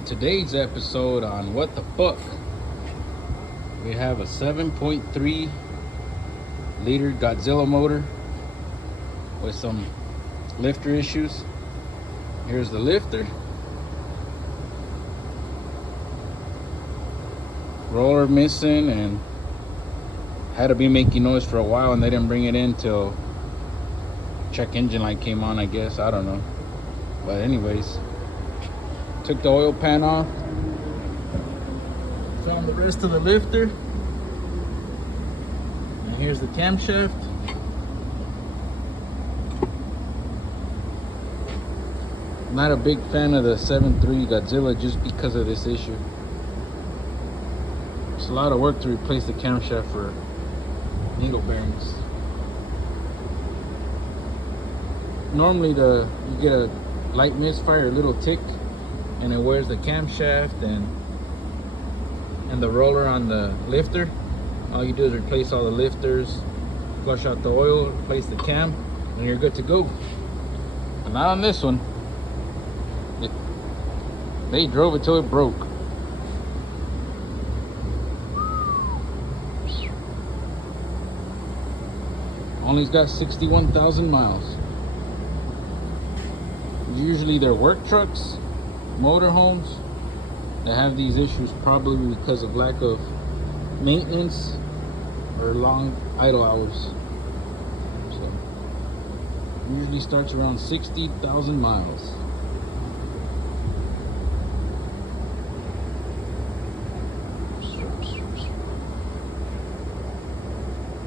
On today's episode on What the Fuck, we have a 7.3 liter Godzilla motor with some lifter issues. Here's the lifter. Roller missing and had to be making noise for a while, and they didn't bring it in till check engine light came on, I guess. I don't know. But anyways, took the oil pan off, found the rest of the lifter, and here's the camshaft. Not a big fan of the 7.3 Godzilla just because of this issue. It's a lot of work to replace the camshaft for needle bearings. Normally you get a light misfire, a little tick, and it wears the camshaft and the roller on the lifter. All you do is replace all the lifters, flush out the oil, replace the cam, and you're good to go. But not on this one. They drove it till it broke. Only's got 61,000 miles. Usually they're work trucks, motorhomes that have these issues, probably because of lack of maintenance or long idle hours. So usually starts around 60,000 miles.